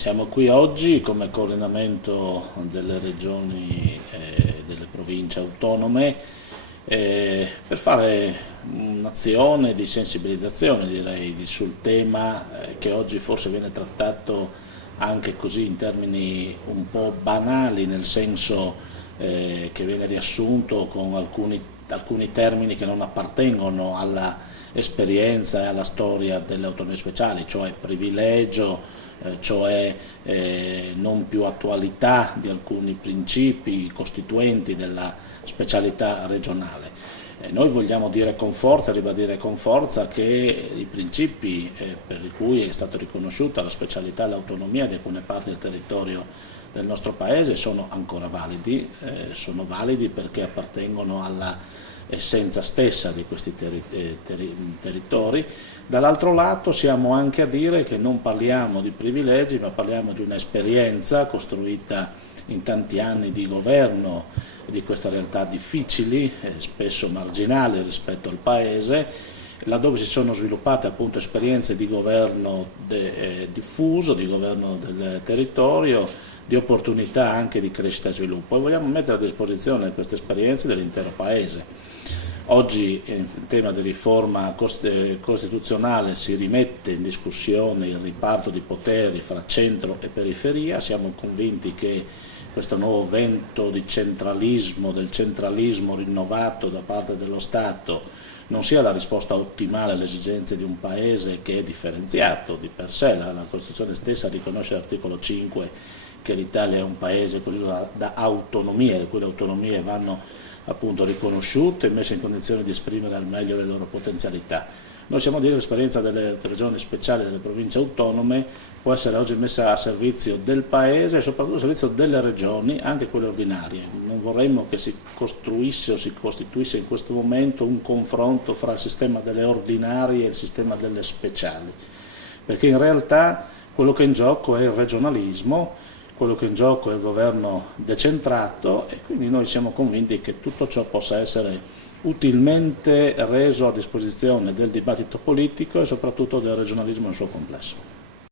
Siamo qui oggi come coordinamento delle regioni e delle province autonome per fare un'azione di sensibilizzazione, direi, sul tema che oggi forse viene trattato anche così in termini un po' banali, nel senso che viene riassunto con alcuni termini che non appartengono alla esperienza e alla storia delle autonomie speciali, cioè privilegio, cioè non più attualità di alcuni principi costituenti della specialità regionale. Noi vogliamo dire con forza, ribadire con forza che i principi per cui è stata riconosciuta la specialità e l'autonomia di alcune parti del territorio del nostro Paese sono ancora validi, sono validi perché appartengono alla essenza stessa di questi territori. Dall'altro lato siamo anche a dire che non parliamo di privilegi, ma parliamo di un'esperienza costruita in tanti anni di governo di queste realtà difficili, spesso marginali rispetto al Paese, laddove si sono sviluppate appunto esperienze di governo diffuso, di governo del territorio, di opportunità anche di crescita e sviluppo, e vogliamo mettere a disposizione queste esperienze dell'intero Paese. Oggi in tema di riforma costituzionale si rimette in discussione il riparto di poteri fra centro e periferia, siamo convinti che questo nuovo vento di centralismo, del centralismo rinnovato da parte dello Stato, non sia la risposta ottimale alle esigenze di un Paese che è differenziato di per sé. La Costituzione stessa riconosce all'articolo 5 che l'Italia è un Paese così da autonomie, le cui autonomie vanno appunto riconosciute e messe in condizione di esprimere al meglio le loro potenzialità. Noi siamo a dire che l'esperienza delle regioni speciali e delle province autonome può essere oggi messa a servizio del Paese e soprattutto a servizio delle regioni, anche quelle ordinarie. Non vorremmo che si costruisse o si costituisse in questo momento un confronto fra il sistema delle ordinarie e il sistema delle speciali, perché in realtà quello che è in gioco è il regionalismo, quello che è in gioco è il governo decentrato, e quindi noi siamo convinti che tutto ciò possa essere utilmente reso a disposizione del dibattito politico e soprattutto del regionalismo nel suo complesso.